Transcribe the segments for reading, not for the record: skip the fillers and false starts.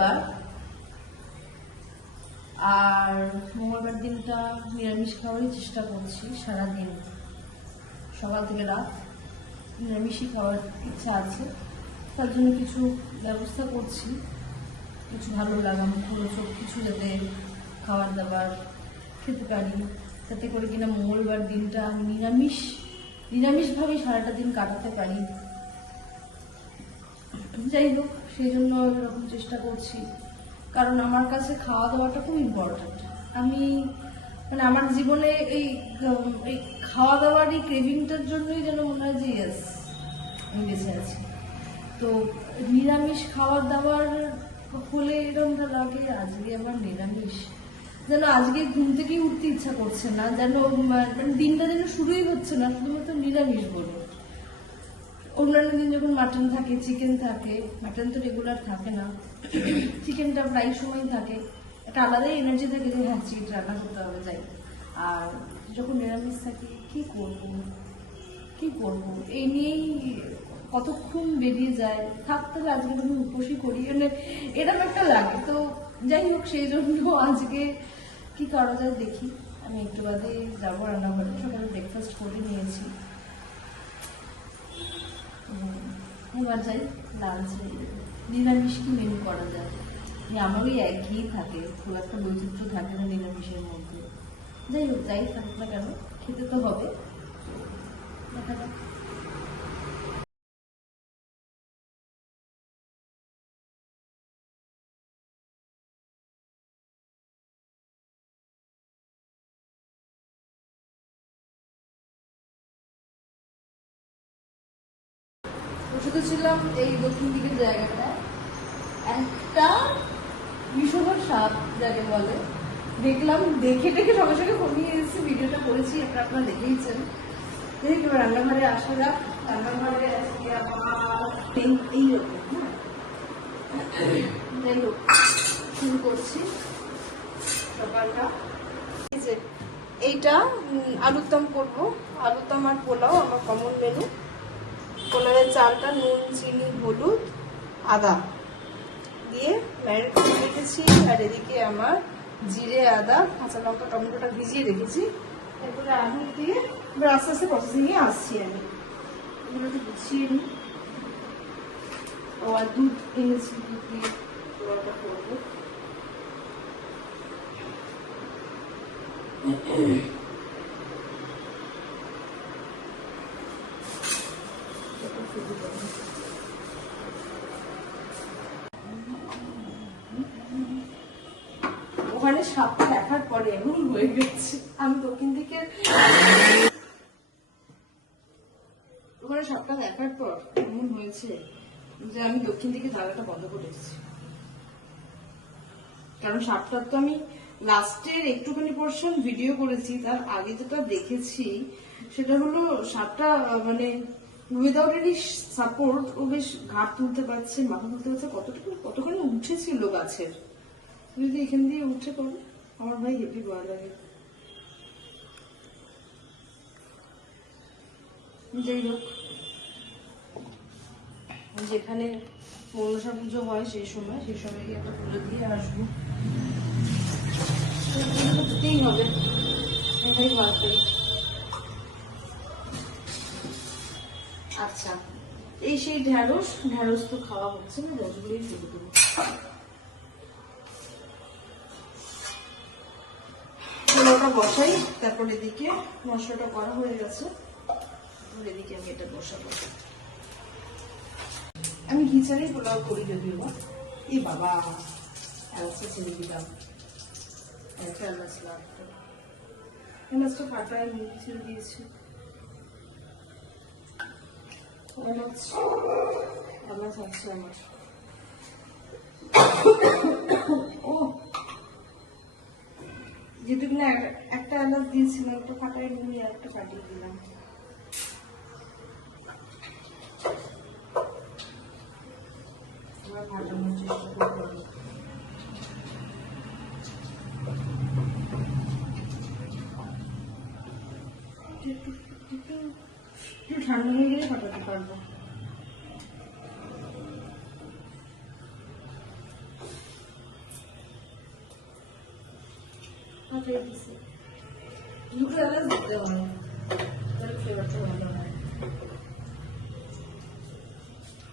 মঙ্গলবার, আর মঙ্গলবার দিনটা নিরামিষ খাওয়ারই চেষ্টা করছি সারাদিন, সকাল থেকে রাত নিরামিষই খাওয়ার ইচ্ছা আছে। তার জন্য কিছু ব্যবস্থা করছি, কিছু ভালো লাগানো সব কিছু যাতে খাবার দাবার খেতে পারি, যাতে করে কিনা মঙ্গলবার দিনটা আমি নিরামিষভাবে সারাটা দিন কাটাতে পারি। যাই হোক, সেই জন্য এরকম চেষ্টা করছি, কারণ আমার কাছে খাওয়া দাওয়াটা খুব ইম্পর্ট্যান্ট। আমি মানে আমার জীবনে এই খাওয়া দাওয়ার এই ক্রেভিংটার জন্যই যেন মনে হয় যে ইয়েস আমি বেঁচে আছি। তো নিরামিষ খাওয়া দাওয়ার হলে এরকমটা লাগে আজকে আবার নিরামিষ, যেন আজকে ঘুম থেকেই উঠতে ইচ্ছা করছে না, যেন মানে দিনটা যেন শুরুই হচ্ছে না শুধুমাত্র নিরামিষ বলে। অন্যান্য দিন যখন মাটন থাকে, চিকেন থাকে, মাটন তো রেগুলার থাকে না, চিকেনটা প্রায় সময় থাকে, একটা আলাদাই এনার্জি থাকে যে হ্যাঁ চিকেন রান্না করতে হবে, যাই। আর যখন নিরামিষ থাকে কি করবো এই নিয়েই কতক্ষণ বেরিয়ে যায়, থাকতে আজকে আমি উপোসই করি, মানে এরকম একটা লাগে। তো যাই হোক, সেই জন্য আজকে কি করা যায় দেখি। আমি একটু বাদে যাবো রান্নাঘরে, সকালে ব্রেকফাস্ট করে নিয়েছি, এবার যাই লাঞ্চে নিরামিষ কি মেনু করা যায়। আমারই একই থাকে, খুব একটা বৈচিত্র্য থাকে না নিরামিষের মধ্যে। যাই হোক, যাই থাকুক না কেন, খেতে তো হবে, দেখা যাক। বসে ছিলাম এই দক্ষিণ দিকের জায়গাটায়, একটা বিষধর সাপ যাকে বলে, দেখলাম, দেখে সঙ্গে সঙ্গে ফোন নিয়ে এসেছি, ভিডিওটা করেছি, আপনারা দেখেইছেন। দেখি এবার রান্নাঘরে আসা যাক। রান্নাঘরে আজকে এইরকম, যাই হোক শুরু করছি সকালটা। এইটা আলুর দম করবো, আলুর দম আর পোলাও আমার কমন মেনু। পোলাওয়ের চালটা নুন, চিনি, হলুদ, আদা দিয়ে ম্যারিনেট করে রেখেছি, আর এদিকে আমার জিরে, আদা, কাঁচা লঙ্কা, টমেটোটা ভিজিয়ে রেখেছি। এরপরে আলু দিয়ে এবার আস্তে আস্তে প্রসেসিংয়ে আসছি আমি, এগুলোতে গুছিয়ে নিই। ও আর দুধ এনেছি, দুধ দিয়ে পোলাওটা করবো। ওখানে সাপটা দেখার পরে এমন হয়ে গেছে, আমি দক্ষিণ দিকে ওখানে সাপটা দেখার পর এমন হয়েছে যে আমি দক্ষিণ দিকে জায়গাটা বন্ধ করে এসেছি। কারণ সাপটার তো আমি লাস্টের একটুখানি পোর্শন ভিডিও করেছি, তার আগে যেটা দেখেছি সেটা হলো সাপটা মানে উইদাউট এনি সাপোর্ট ও বেশ ঘাট তুলতে পারছে, মাথা তুলতে পারছে, কতক্ষণ উঠেছিল গাছের। যদি এখান দিয়ে উঠে পড়ে আমার ভাই হেভি ভয় লাগে। যাই হোক, যেখানে মনসা পুজো হয় সেই সময় গিয়ে একটা পুজো দিয়ে আসবো, দিতেই হবে, এটাই ভয় করি। আচ্ছা, এই সেই ঢ্যাঁড়স তো খাওয়া হচ্ছে না, রসগুলোই শুরু করবো। পোলাওটা বসাই, তারপর এদিকে মশলাটা করা হয়ে গেছে, এদিকে আমি এটা বসাবো। আমি ঘিচারে পোলাও করি যদিও বা। এ বাবা, এলাচটা ছেড়ে দিলাম, একটা এলাচ লাগতো, এলাচটা কাটায় মুখ ছেড়ে দিয়েছি। এলাচ আছে আমার। ও যেহেতু কিনা একটা এলাচ দিয়েছিলাম, একটা কাটায় নিয়ে একটা কাটিয়ে দিলাম। ফাটানোর চেষ্টা করবো। ঠান্ডা হয়ে গেলে ফাটাতে পারবো। মাথায় দিছি দুটো এলাচ দিতে হয়, তাহলে ফ্লেভারটা ভালো হয়।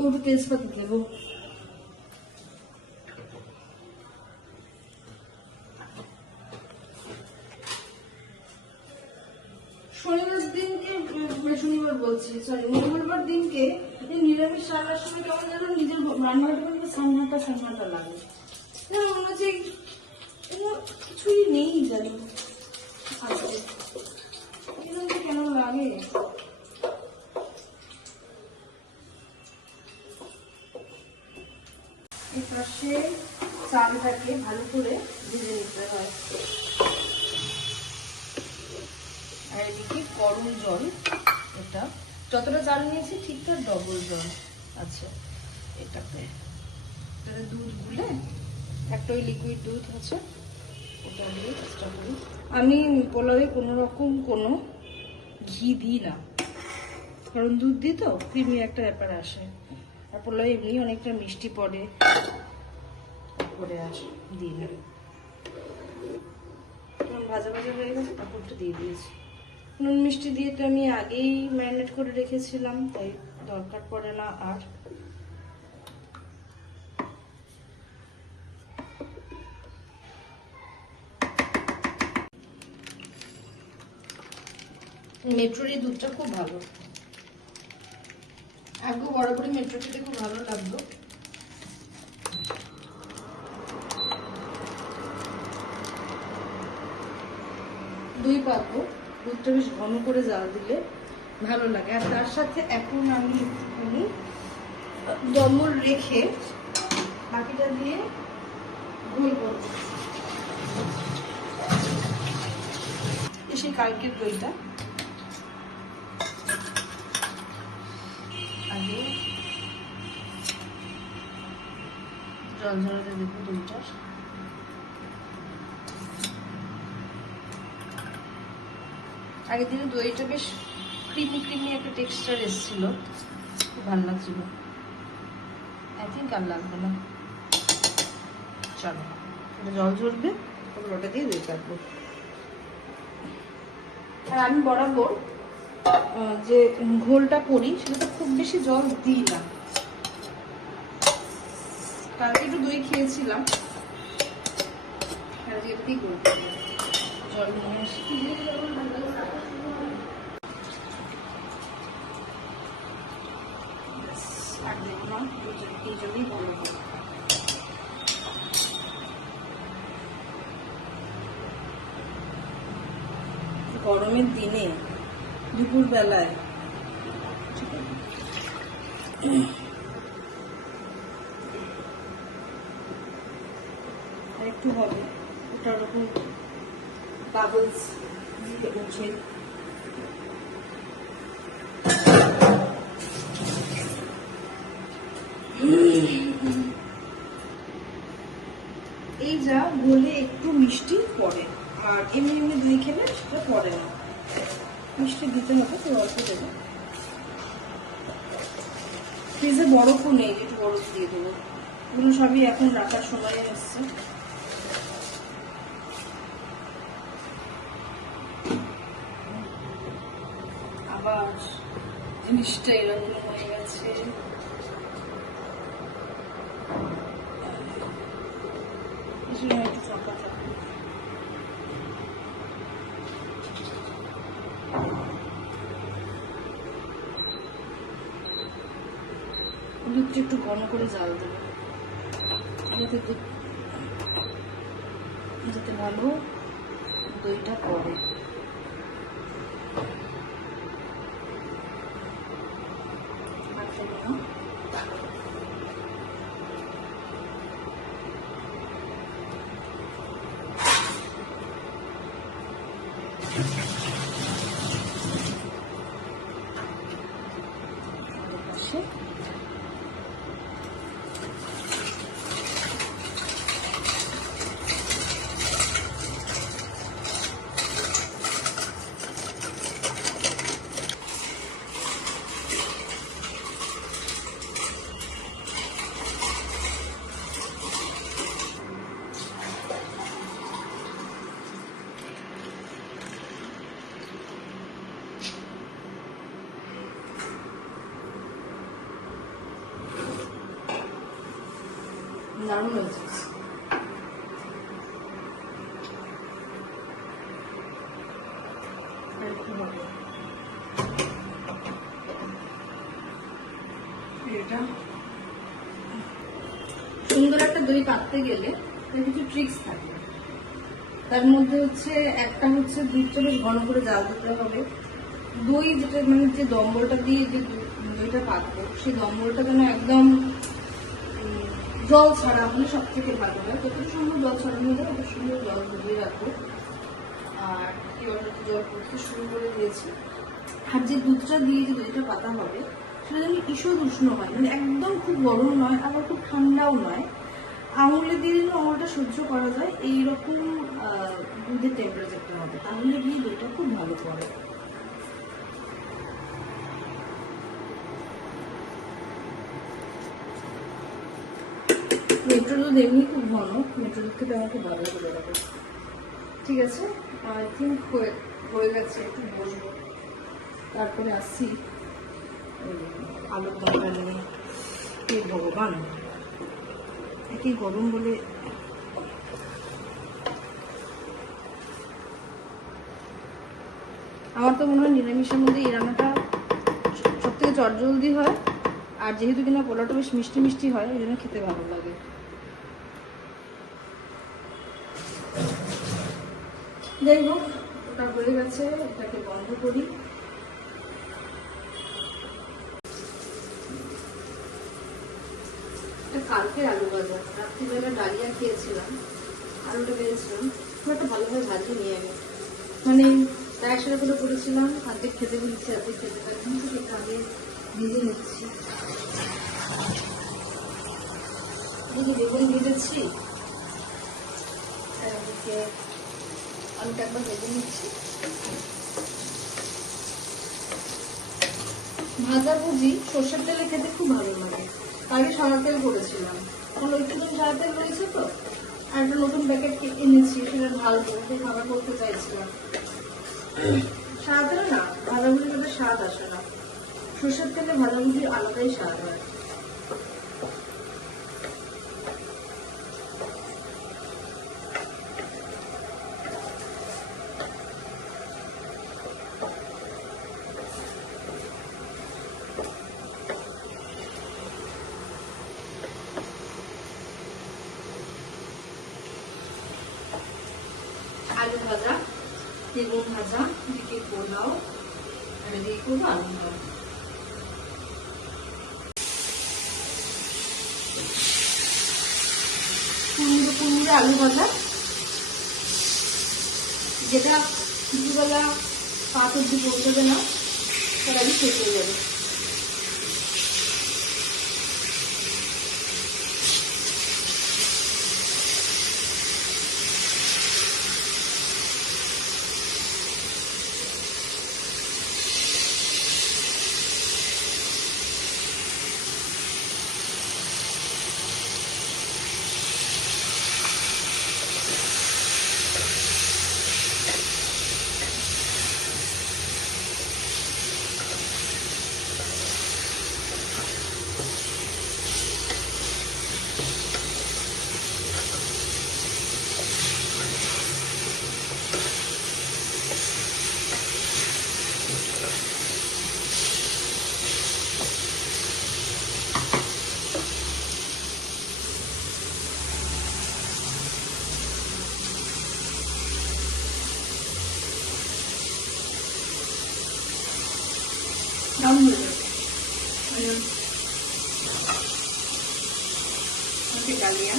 ওটা তেজপাতা দেবো। শনিবার দিনকে, শনিবার বলছি, সরি, মঙ্গলবার দিনকে নিরামিষ রান্নার সময় কেমন যেন নিজের রান্নাটা করলে সান্নাটা সান্নাটা লাগে। মনে হচ্ছে কিছুই নেই জানি আজকে, কেন লাগে। এই পাশে চালটাকে ভালো করে ভেজে নিতে হয়, আর এদিকে গরম জল, এটা যতটা চাল নিয়েছি ঠিক তার ডবল জল আছে এটাতে। দুধ গুলে একটা ওই লিকুইড দুধ আছে, ওটা দিয়ে চেষ্টা করি। আমি পোলাওয়ে কোনো রকম কোনো ঘি দিই না, কারণ দুধ দিই তো ক্রিমি একটা ব্যাপার আসে, আর পোলাও এমনি অনেকটা মিষ্টি পড়ে করে আসে, দিই না। ভাজা ভাজা হয়ে গেছে, কাপড়টা দিয়ে দিয়েছি। নুন মিষ্টি দিয়ে তো আমি আগেই ম্যারিনেট করে রেখেছিলাম, তাই দরকার পড়ে না আর। মেট্রোর এই দুধটা খুব ভালো, আগেও বরাবরই মেট্রো খেতে খুব ভালো লাগতো। দুই পাবো, দুধটা বেশ ঘন করে জাল দিলে ভালো লাগে। আর তার সাথে এখন আমি একটুখানি দমল রেখে বাকিটা দিয়ে ঘুল করবো। সেই কালকের দইটা আগে জল ঝরাতে দেবো দইটা। আগের দিনে দইটা বেশ ক্রিমি ক্রিমি একটা টেক্সচার এসেছিল, খুব ভালো লাগছিল। আই থিঙ্ক আর লাগবে না, চলো এটা জল ঝরবে, তারপর ওটা দিয়ে দই কাটবো। আর আমি বরাবর যে ঘোলটা করি সেটা খুব বেশি জল দিই না, কালকে একটু দই খেয়েছিলাম, এটাতেই করবো। জল নিয়ে আসি, আর দেবো না, এই জন্যই ভালো হবে। গরমের দিনে দুপুর বেলায় আর একটু হবে, ওটা ওরকম বাবলস উঠছে। এই যা বলে একটু মিষ্টি পড়ে, আর এমনি এমনি দই খেলে সেটা পড়ে না, মিষ্টি দিতে হবে, তো অল্প দেবো। ফ্রিজে বরফও নেই, একটু বরফ দিয়ে দেবো। এগুলো সবই এখন রাখার সময় এসছে। আবার জিনিসটা এরকম হয়ে গেছে, একটু ফাঁকা থাকবে। দুধটা একটু ঘন করে জাল দেবো, যাতে ভালো দইটা পড়ে। দারুণ হয়েছে। এটা সুন্দর একটা দই পাততে গেলে কিছু ট্রিক্স থাকে। তার মধ্যে হচ্ছে একটা হচ্ছে দুধটা বেশ ঘন করে জাল দিতে হবে। দই যেটা মানে যে দম্বলটা দিয়ে যে দইটা পাতবো সেই দম্বলটা যেন একদম জল ছাড়া হলে সব থেকে ভালো হয়। যতটা সম্ভব জল ছাড়ানো যায় তত সুন্দর জল ধরিয়ে রাখবো। আর এবার জল পড়তে শুরু করে দিয়েছি। আর যে দুধটা দিয়ে যে দইটা পাতা হবে সেটা যেন ঈষৎ উষ্ণ হয়, মানে একদম খুব গরম নয় আবার খুব ঠান্ডাও নয়। আঙুলে দিয়ে যেন আঙুলটা সহ্য করা যায় এইরকম দুধের টেম্পারেচারটা হবে, তাহলে গিয়ে দইটা খুব ভালো পড়ে। মেট্রো দুধ এমনি খুব ঘন, মেট্রো দুধ থেকে আমাকে ভালো করে রাখবো। ঠিক আছে, আই থিঙ্ক হয়ে গেছে। একটু বসবো, তারপরে আসছি আলুর দমটা নিয়ে। হে ভগবান, একই গরম বলে আমার তো মনে হয় নিরামিষের মধ্যে এই রান্নাটা সব থেকে চটজলদি হয়। আর যেহেতু কিনা পোলাওটা বেশ মিষ্টি মিষ্টি হয় ওই জন্য খেতে ভালো লাগে। যাই হোক, ওটা হয়ে গেছে, এটাকে বন্ধ করি। কালকে আলু ভাজা, রাত্রিবেলা ডালিয়া খেয়েছিলাম, আলুটা পেয়েছিলাম, খুব একটা ভালোভাবে ভাজি নিয়ে আমি মানে একসাথে করে করেছিলাম। অর্ধেক খেতে দিচ্ছি, অর্ধেক খেতে পারি, সেটা আগে ভেজে নিচ্ছি। বেগুন ভেজেছি, এদিকে আলুটা একবার ভেজে নিচ্ছি। ভাজা ভুজি সর্ষের তেলে খেতে খুব ভালো লাগে। আগে সাদা তেল করেছিলাম, এখন একটু সাদা তেল রয়েছে তো, আর একটা নতুন প্যাকেট এনেছি, সেটা ঢালবো, সেই খাবার করতে চাইছিলাম। সাদা তেলে না ভাজা ভুজি খেতে স্বাদ আসে না, সর্ষের তেলে ভাজা ভুজির আলাদাই স্বাদ হয়। আলু ভাজা, বেগুন ভাজা, এদিকে পোলাও, আর এদিকে করবো আলু ভাজা। কুমড়ো আলু ভাজা, যেটা দুপুরবেলা 5 অব্দি পৌঁছবে না, তার আগে শেষ হয়ে যাবে। ডাউন হয়ে যাবে ডালিয়া।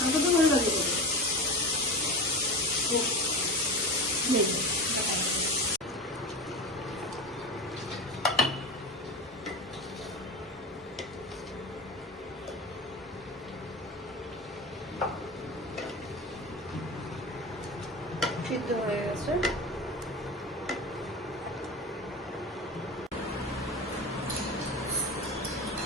আমাকে তো ভালো লাগে সিদ্ধ হয়ে গেছে।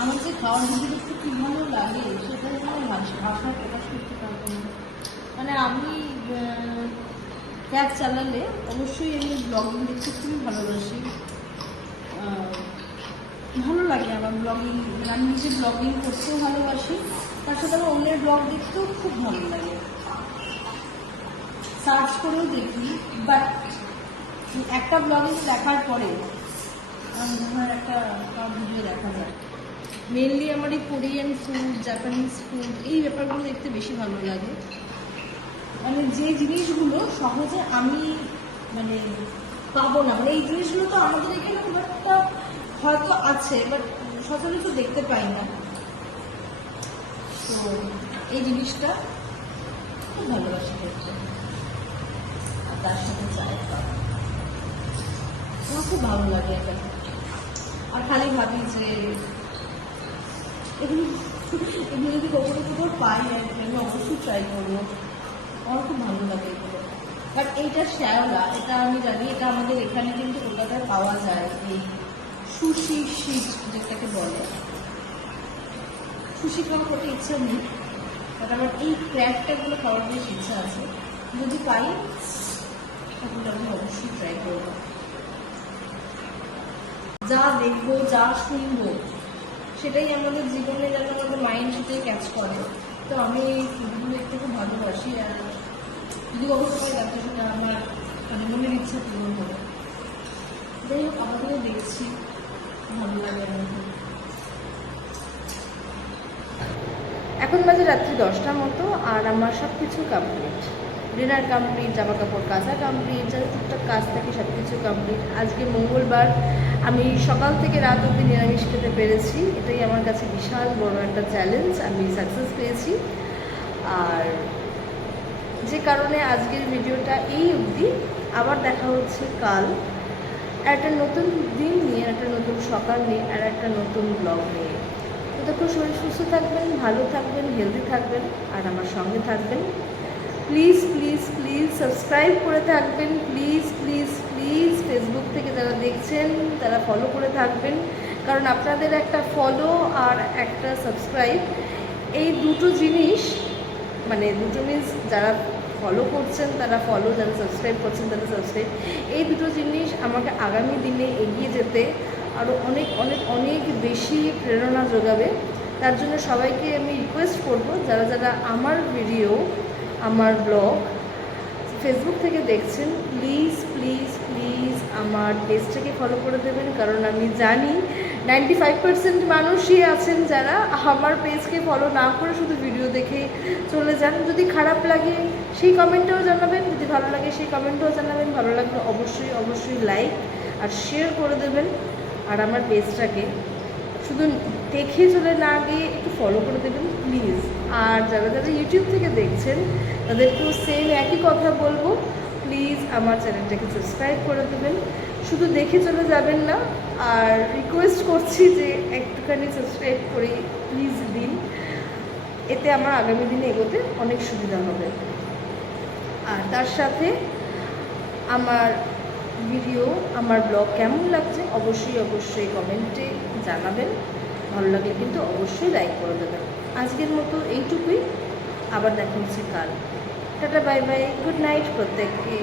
আমার যে খাওয়ার দিকে দেখতে খুব ভালো লাগে সেটা ভাষা প্রকাশ করতে পারবো না। মানে আমি ক্যাব চালালে অবশ্যই আমি ব্লগিং দেখতে খুবই ভালোবাসি। ভালো লাগে আমার ব্লগিং, আমি নিজে ব্লগিং করতেও ভালোবাসি, তার সাথে আমার অন্যের ব্লগ দেখতেও খুব ভালো লাগে, সার্চ করেও দেখি। বাট একটা ব্লগিং দেখার পরে আমার একটা ভিডিও দেখা যায়। মেনলি আমার এই কোরিয়ান ফুড, জাপানিজ ফুড, এই ব্যাপারগুলো দেখতে বেশি ভালো লাগে। মানে যে জিনিসগুলো সহজে আমি মানে পাবো না, মানে এই জিনিসগুলো তো আমাদের এখানে খুব একটা হয়তো আছে, বাট সচরাচর দেখতে পাই না। তো এই জিনিসটা খুব ভালোবাসি করতে, আর তার সাথে চায় খাওয়া আমার খুব ভালো লাগে এটা। আর খালি ভাবি যে এগুলো এগুলো যদি কখনো কোথাও পাই আর কি, আমি অবশ্যই ট্রাই করবো, আমার খুব ভালো লাগে এগুলো। বাট এইটা শ্যাওলা, এটা আমি জানি, এটা আমাদের এখানে কিন্তু কলকাতায় পাওয়া যায়, এই সুশি শীত যেটাকে বলে। সুশি খাওয়ার করতে ইচ্ছা নেই, বাট আমার এই ক্র্যাবটাগুলো খাওয়ার বেশ ইচ্ছা আছে। যদি পাই তাহলে আমি অবশ্যই ট্রাই করবো। যা দেখবো, যা শুনবো, সেটাই আমাদের জীবনে যেন আমাদের মাইন্ড সেটাই ক্যাচ করে। তো আমি এই ফুডগুলো দেখতে খুব ভালোবাসি, আর যদি কখনো পাই তাতে সেটা আমার মানে মনের ইচ্ছা পূরণ হবে। যাই হোক, আপাতত দেখছি, ভালো লাগে আমাকে। এখন বাজে রাত্রি 10টার মতো, আর আমার সব কিছু কমপ্লিট, ডিনার কমপ্লিট, জামা কাপড় কাচা কমপ্লিট, যা টুকটাক কাজ থাকে সব কিছু কমপ্লিট। আজকে মঙ্গলবার, আমি সকাল থেকে রাত অবধি নিরামিষ খেতে পেরেছি, এটাই আমার কাছে বিশাল বড় একটা চ্যালেঞ্জ, আমি সাকসেস পেয়েছি। আর যে কারণে আজকের ভিডিওটা এই অবধি, আবার দেখা হচ্ছে কাল একটা নতুন দিন নিয়ে, একটা নতুন সকাল নিয়ে, আর একটা নতুন ব্লগ নিয়ে। ততক্ষণ শরীর সুস্থ থাকবেন, ভালো থাকবেন, হেলদি থাকবেন, আর আমার সঙ্গে থাকবেন। প্লিজ প্লিজ প্লিজ সাবস্ক্রাইব করে থাকবেন, প্লিজ প্লিজ প্লিজ ফেসবুক থেকে যারা দেখছেন তারা ফলো করে থাকবেন, কারণ আপনাদের একটা ফলো আর একটা সাবস্ক্রাইব, এই দুটো জিনিস, মানে দুটো মিনস যারা ফলো করছেন তারা ফলো, যারা সাবস্ক্রাইব করছেন তারা সাবস্ক্রাইব, এই দুটো জিনিস আমাকে আগামী দিনে এগিয়ে যেতে আরও অনেক অনেক অনেক বেশি প্রেরণা যোগাবে। তার জন্য সবাইকে আমি রিকোয়েস্ট করব, যারা যারা আমার ভিডিও, আমার ব্লগ ফেসবুক থেকে দেখছেন, প্লিজ প্লিজ প্লিজ আমার পেজটাকে ফলো করে দেবেন, কারণ আমি জানি 95% মানুষই আছেন যারা আমার পেজকে ফলো না করে শুধু ভিডিও দেখে চলে যান। যদি খারাপ লাগে সেই কমেন্টেও জানাবেন, যদি ভালো লাগে সেই কমেন্টেও জানাবেন। ভালো লাগলে অবশ্যই অবশ্যই লাইক আর শেয়ার করে দেবেন, আর আমার পেজটাকে শুধু দেখে চলে না গিয়ে একটু ফলো করে দেবেন প্লিজ। আর যারা যারা ইউটিউব থেকে দেখছেন তাদেরকেও সেম একই কথা বলবো, প্লিজ আমার চ্যানেলটাকে সাবস্ক্রাইব করে দেবেন, শুধু দেখে চলে যাবেন না। আর রিকোয়েস্ট করছি যে একটুখানি সাবস্ক্রাইব করে প্লিজ দিন, এতে আমার আগামী দিনে এগোতে অনেক সুবিধা হবে। আর তার সাথে আমার ভিডিও, আমার ব্লগ কেমন লাগছে অবশ্যই অবশ্যই কমেন্টে জানাবেন, ভালো লাগলে কিন্তু অবশ্যই লাইক করে দেবেন। আজকের মতো এইটুকুই, আবার দেখা হচ্ছে কাল। Tata, bye bye, good night প্রত্যেককে।